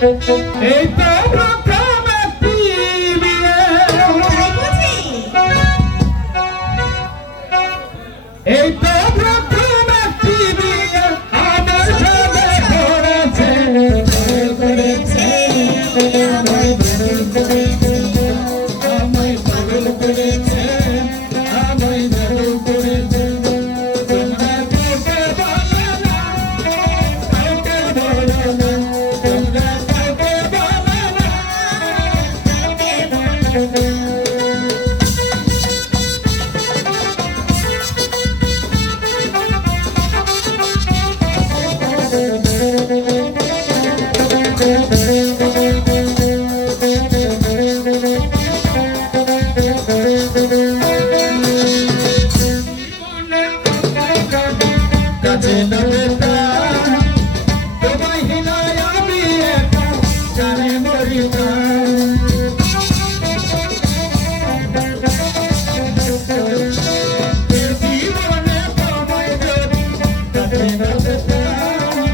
এই তো প্রথম একটি বিয়ে, এই তো প্রথম একটি বিয়ে আমার সাথে করেছে, করেছে আমায় পাগল করেছে, আমায় পাগল করেছে, আমায় পাগল করেছে। তোমরা কাউকে বলো না, কাউকে বলো না, তোমরা কাউকে বলো না, কাউকে বলো না। কাছে নবে প্রাণ, তোমায় হিনায় আমি একা জানে মরি প্রাণ। জীবনে তোমায় যদি কাছে নবে প্রাণ,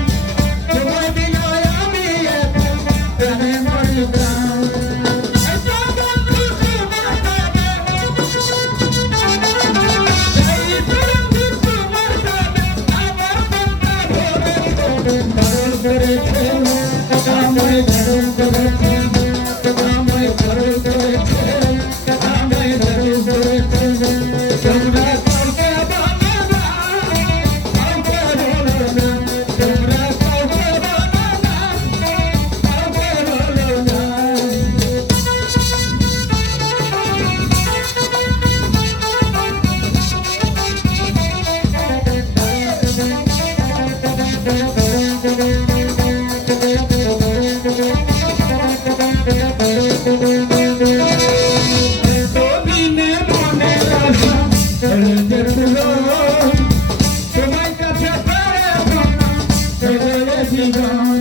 তোমায় হিনায় আমি একা জানে মরি প্রাণ। পাগল করেছে আমায়, পাগল করেছে আমায়, পাগল করেছে আমায়, পাগল করেছে। তোমরা কাউকে বলো না, কাউকে বলো না, তোমরা কাউকে বলো না, কাউকে বলো না। এতদিনে মনের আশা হলদে ফুলো, তোমার কাছে পেয়ে ভাবনা হৃদয়ে জীবন।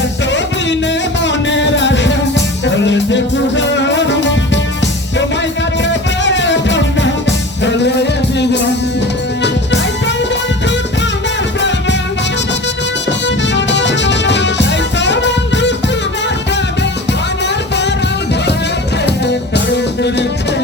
এতদিনে মনের আশা হলদে ফুলো, তোমার কাছে পেয়ে ভাবনা হৃদয়ে জীবন। পাগল করেছে